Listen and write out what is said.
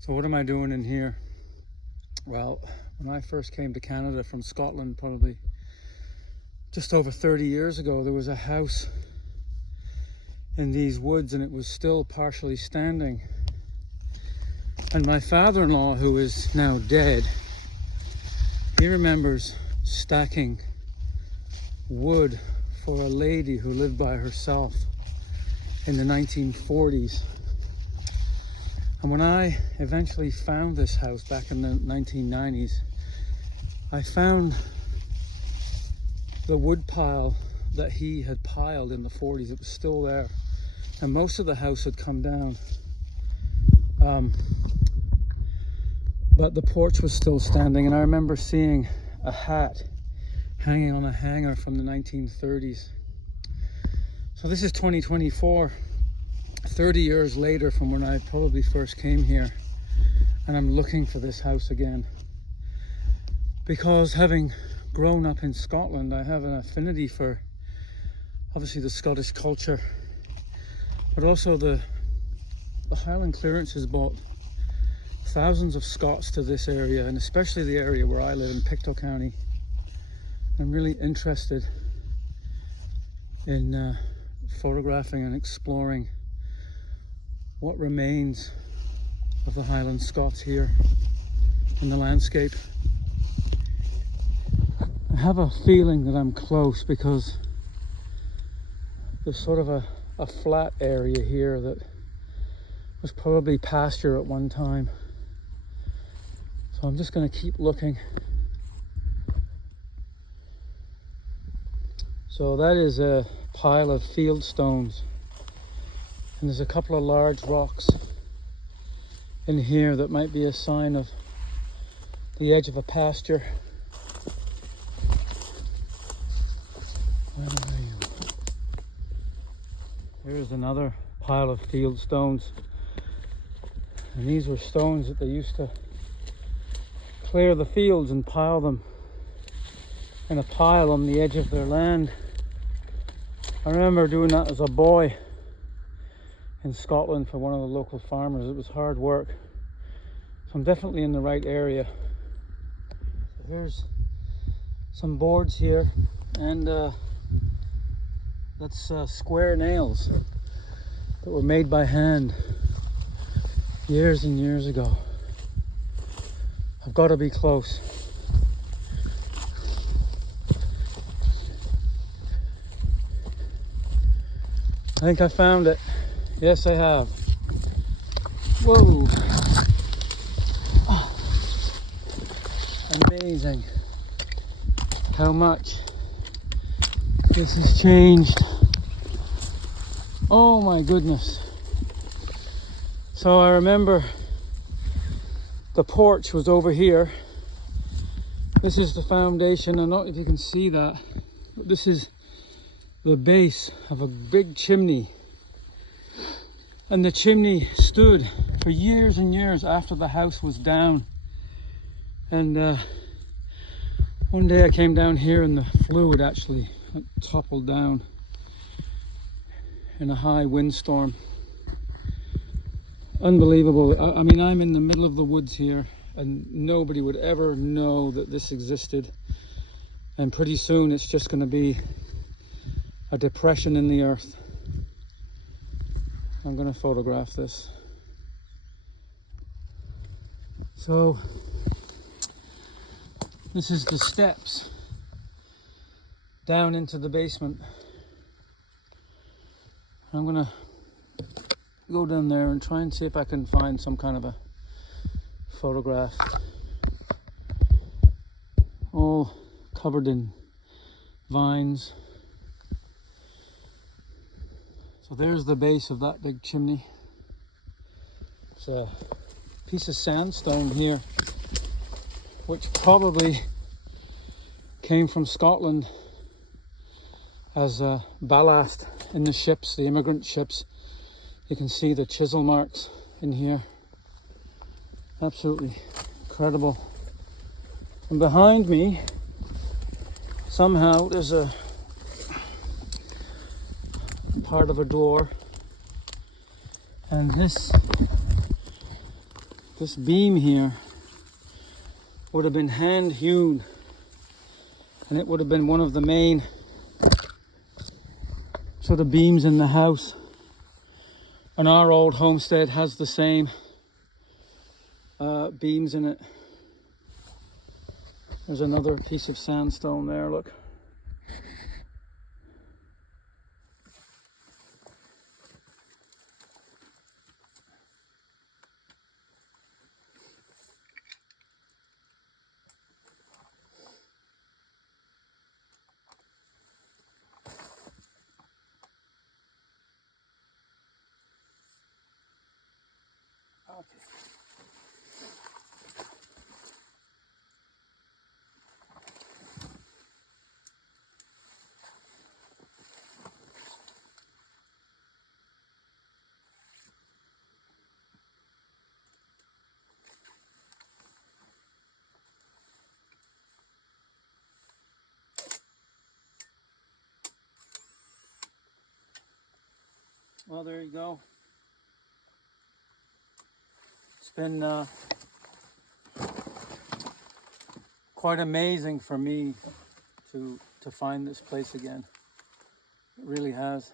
So what am I doing in here? Well, when I first came to Canada from Scotland, probably just over 30 years ago, there was a house in these woods and it was still partially standing. And my father-in-law, who is now dead, he remembers stacking wood for a lady who lived by herself in the 1940s. And when I eventually found this house back in the 1990s, I found the wood pile that he had piled in the 40s. It was still there, and most of the house had come down, but the porch was still standing. And I remember seeing a hat hanging on a hanger from the 1930s. So this is 2024, 30 years later from when I probably first came here, and I'm looking for this house again. Because having grown up in Scotland, I have an affinity for obviously the Scottish culture, but also the Highland clearances brought thousands of Scots to this area, and especially the area where I live in Pictou County. I'm really interested in photographing and exploring what remains of the Highland Scots here in the landscape. I have a feeling that I'm close because there's sort of a flat area here that was probably pasture at one time. So I'm just going to keep looking. So that is a pile of field stones, and there's a couple of large rocks in here that might be a sign of the edge of a pasture. Where are you? Here's another pile of field stones, and these were stones that they used to clear the fields and pile them in a pile on the edge of their land. I remember doing that as a boy in Scotland for one of the local farmers. It was hard work. So I'm definitely in the right area. So here's some boards here, and that's square nails that were made by hand years and years ago. I've got to be close. I think I found it. Yes, I have. Whoa. Oh. Amazing how much this has changed. Oh my goodness. So I remember the porch was over here. This is the foundation. I don't know if you can see that, but this is the base of a big chimney, and the chimney stood for years and years after the house was down. And one day I came down here and the fluid actually toppled down in a high windstorm. Unbelievable. I mean, I'm in the middle of the woods here and nobody would ever know that this existed, and pretty soon it's just going to be a depression in the earth. I'm going to photograph this. So this is the steps down into the basement. I'm going to go down there and try and see if I can find some kind of a photograph. All covered in vines. So there's the base of that big chimney. It's a piece of sandstone here, which probably came from Scotland as a ballast in the ships, the immigrant ships. You can see the chisel marks in here. Absolutely incredible. And behind me, somehow there's a part of a door, and this This beam here would have been hand hewn, and it would have been one of the main sort of beams in the house. And our old homestead has the same beams in it. There's another piece of sandstone there, look. Okay. Well, there you go. It's been quite amazing for me to find this place again. It really has.